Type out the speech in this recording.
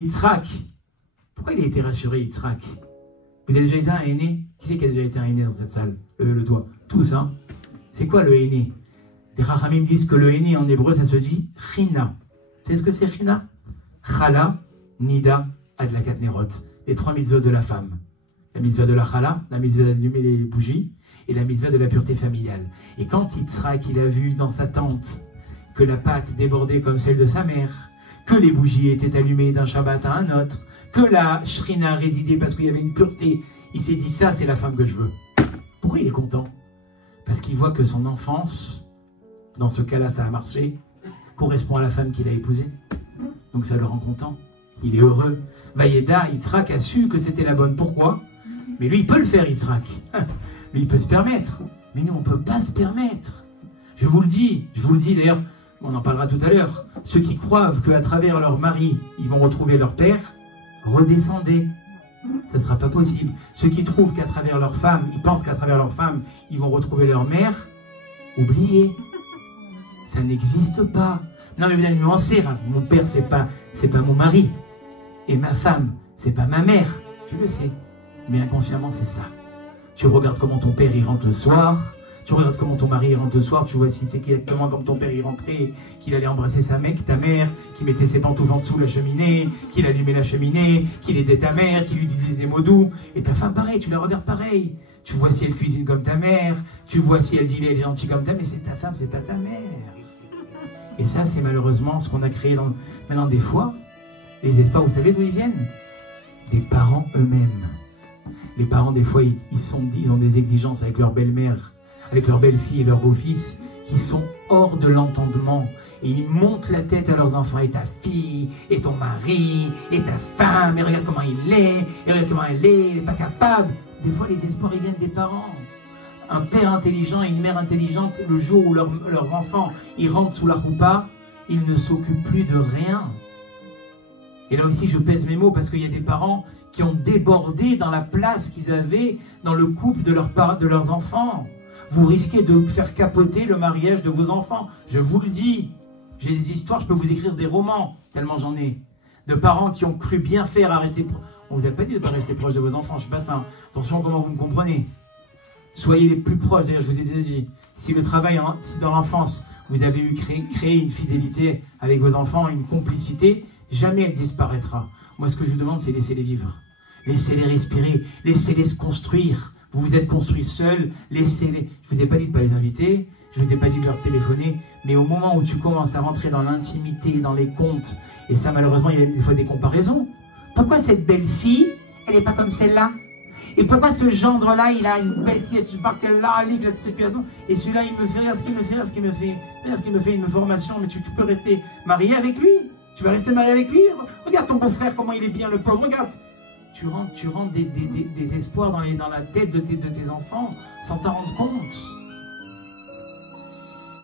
Yitzhak, pourquoi il a été rassuré, Yitzhak? Vous avez déjà été un aîné? Qui c'est qui a déjà été un aîné dans cette salle? Le doigt. Tous, hein? C'est quoi le aîné? Les Chachamim disent que le aîné en hébreu, ça se dit China. Vous savez ce que c'est China? Chala, Nida, Adlakat Nerot. Les 3 mitzvot de la femme. La mitzvah de la Chala, la mitzvah d'allumer les bougies, et la mitzvah de la pureté familiale. Et quand Yitzhak, il a vu dans sa tente que la pâte débordait comme celle de sa mère, que les bougies étaient allumées d'un Shabbat à un autre, que la Shrina résidait parce qu'il y avait une pureté, il s'est dit ça c'est la femme que je veux. Pourquoi il est content? Parce qu'il voit que son enfance, dans ce cas-là ça a marché, correspond à la femme qu'il a épousée. Donc ça le rend content. Il est heureux. Vayeda, Yitzhak a su que c'était la bonne. Pourquoi? Mais lui il peut le faire, Yitzhak. Lui il peut se permettre. Mais nous on ne peut pas se permettre. Je vous le dis d'ailleurs, on en parlera tout à l'heure. Ceux qui croient qu'à travers leur mari, ils vont retrouver leur père, redescendez. Ça ne sera pas possible. Ceux qui trouvent qu'à travers leur femme, ils pensent qu'à travers leur femme, ils vont retrouver leur mère, oubliez. Ça n'existe pas. Non mais vous allez me nuancer, hein. Mon père, c'est pas mon mari. Et ma femme, c'est pas ma mère. Tu le sais. Mais inconsciemment, c'est ça. Tu regardes comment ton père, il rentre le soir. Tu regardes comment ton mari rentre le soir, tu vois si c'est exactement comme ton père y rentrait, qu'il allait embrasser ta mère, qu'il mettait ses pantoufles en dessous de la cheminée, qu'il allumait la cheminée, qu'il aidait ta mère, qu'il lui disait des mots doux. Et ta femme, pareil, tu la regardes pareil. Tu vois si elle cuisine comme ta mère, tu vois si elle dit elle est gentille comme ta mère, mais c'est ta femme, c'est pas ta mère. Et ça, c'est malheureusement ce qu'on a créé maintenant des fois. Les espoirs, vous savez d'où ils viennent? Des parents eux-mêmes. Les parents, des fois, ils ont des exigences avec leur belle-mère, avec leur belle-fille et leur beau-fils, qui sont hors de l'entendement. Et ils montent la tête à leurs enfants. Et ta fille, et ton mari, et ta femme, et regarde comment il est, et regarde comment elle est, il n'est pas capable. Des fois, les espoirs, ils viennent des parents. Un père intelligent et une mère intelligente, le jour où leur enfant, il rentre sous la roupa, ils ne s'occupent plus de rien. Et là aussi, je pèse mes mots, parce qu'il y a des parents qui ont débordé dans la place qu'ils avaient dans le couple de leurs enfants. Vous risquez de faire capoter le mariage de vos enfants. Je vous le dis. J'ai des histoires, je peux vous écrire des romans, tellement j'en ai. De parents qui ont cru bien faire à rester proches. On ne vous a pas dit de ne pas rester proche de vos enfants, je ne suis pas ça. Attention comment vous me comprenez. Soyez les plus proches, d'ailleurs je vous ai déjà dit. Si le travail, si dans l'enfance, vous avez eu créé une fidélité avec vos enfants, une complicité, jamais elle disparaîtra. Moi ce que je vous demande, c'est laissez-les vivre. Laissez-les respirer, laissez-les se construire. Vous vous êtes construits seuls, laissez-les. Je ne vous ai pas dit de ne pas les inviter, je ne vous ai pas dit de leur téléphoner, mais au moment où tu commences à rentrer dans l'intimité, dans les contes, et ça malheureusement il y a des fois des comparaisons. Pourquoi cette belle fille, elle n'est pas comme celle-là? Et pourquoi ce gendre-là, il a une belle fille, tu parles qu'elle là, il a de cette situation, et celui-là il me fait rire, ce qu'il me fait une formation, mais tu peux rester marié avec lui? Tu vas rester marié avec lui? Regarde ton beau-frère, comment il est bien, le pauvre, regarde. Tu rentres des espoirs dans la tête de tes enfants sans t'en rendre compte.